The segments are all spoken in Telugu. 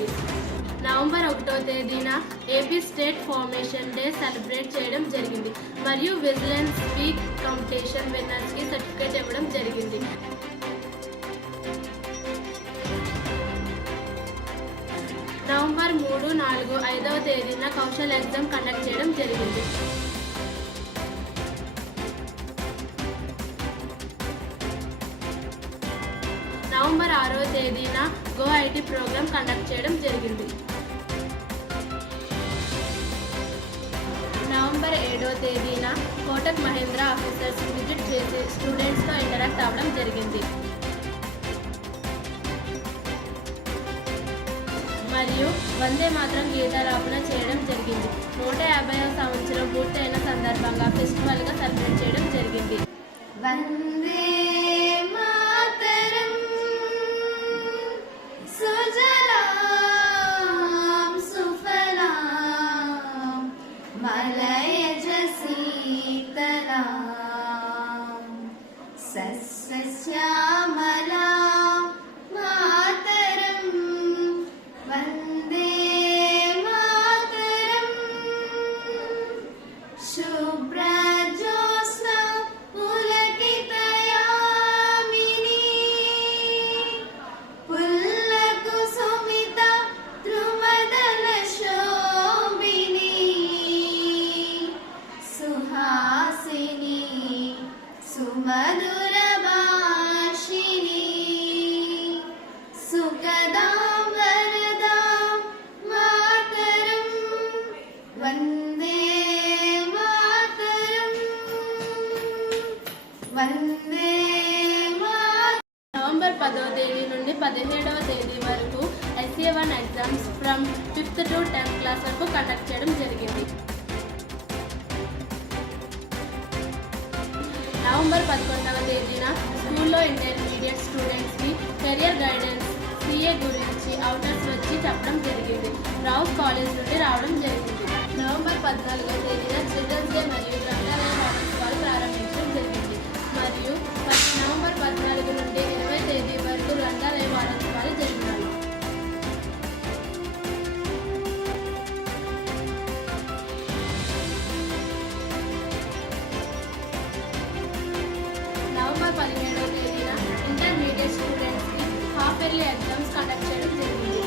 జరిగింది. నవంబర్ 1వ తేదీన AP state formation day celebrate చేయడం జరిగింది మరియు విజిలెన్స్ వీక్ కాంపిటీషన్ విన్నర్స్కి సర్టిఫికేట్ ఇవ్వడం జరిగింది. నవంబర్ 3, 4, 5వ తేదీన కౌశల్ ఎగ్జామ్ కండక్ట్ చేయడం జరిగింది. నవంబర్ 6వ తేదీన గో ఐటీ ప్రోగ్రామ్ కండక్ట్ చేయడం జరిగింది. నవంబర్ 7వ తేదీన కోటక్ మహేంద్ర ఆఫీసర్స్ విజిట్ చేసి స్టూడెంట్స్తో ఇంటరాక్ట్ అవ్వడం జరిగింది మరియు వందే మాత్రం గీతాలాపన చేయడం జరిగింది. 150వ సంవత్సరం పూర్తయిన సందర్భంగా ఫెస్టివల్గా సెలబ్రేట్ చేయడం జరిగింది. వందే మాతరం సుజలాం సుఫలాం మలయజ శీతలాం సస్యశ్యామలాం మాతరం వందే మాతరం శుభ్రజ్యోత్స్నా పులకితయామినీ పుల్లకుసుమిత ద్రుమదల శోభినీ సుహాసినీ సుమధుర భాషిణీ సుఖదాం వరదాం మాతరం వందే మాతరం వందే మాతరం. నవంబర్ 10వ తేదీ నుండి 17వ తేదీ వరకు SA1 exams from 5th to 10th class వరకు కండక్ట్ చేయడం జరిగింది. నవంబర్ 11వ తేదీన స్కూల్లో ఇంటర్మీడియట్ స్టూడెంట్స్కి కెరియర్ గైడెన్స్ CA గురించి అవుటర్స్ వచ్చి చెప్పడం జరిగింది. రావుస్ కాలేజ్ నుండి రావడం జరిగింది. నవంబర్ 14వ తేదీన చిల్డ్రన్స్ డే మరియు గ్రంథాలయ వారోత్సవాలు ప్రారంభించడం జరిగింది మరియు నవంబర్ 14 నుండి 20వ తేదీ వరకు గ్రంథాలయ వారోత్సవాలు జరిగినాయి. నవంబర్ 17వ తేదీన ఇంటర్మీడియట్ స్టూడెంట్స్కి హాఫ్ ఇయర్లీ ఎగ్జామ్స్ కండక్ట్ చేయడం జరిగింది.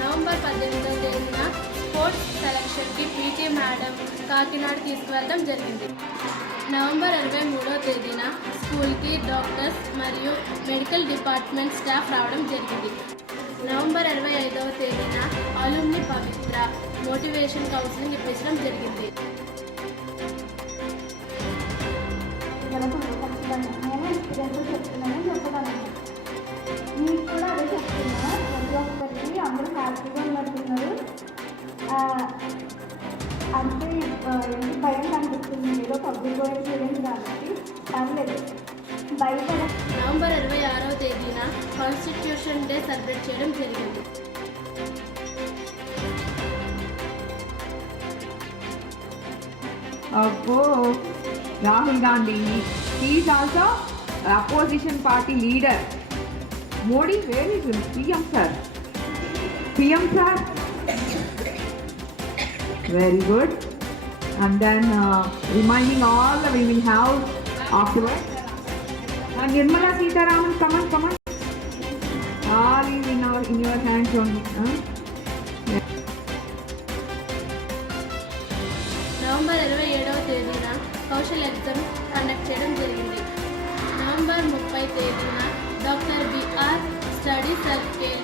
నవంబర్ 18వ తేదీన స్పోర్ట్స్ సెలక్షన్కి PT మేడం కాకినాడ తీసుకువెళ్ళడం జరిగింది. నవంబర్ 23వ తేదీన స్కూల్కి డాక్టర్స్ మరియు మెడికల్ డిపార్ట్మెంట్ స్టాఫ్ రావడం జరిగింది. నవంబర్ 25వ తేదీన అలుమ్ని పవిత్ర మోటివేషన్ కౌన్సిలింగ్ ఇప్పించడం జరిగింది. మీకు కూడా అదే చెప్తున్నా, ప్రతి ఒక్కరికి అందరూ హ్యాపీగా ఉన్నట్టున్నారు. అంటే భయం కనిపిస్తుంది, ఏదో పబ్లిక్ ఎక్స్పీరియన్స్ కాబట్టి పర్లేదు బయట. నవంబర్ 26వ తేదీన కాన్స్టిట్యూషన్ డే సెలబ్రేట్ చేయడం జరిగింది. Rahul Gandhi, he is also opposition party leader. Modi, where is him? PM sir. PM sir. Very good. And then reminding all that we will have afterwards. And Nirmala Sitaraman, come on. All is in your hands only. November 27వ తేదీన కౌశల్ ఎగ్జామ్ కండక్ట్ చేయడం జరిగింది. నవంబర్ 30 తేదీన డాక్టర్ BR స్టడీ సర్కిల్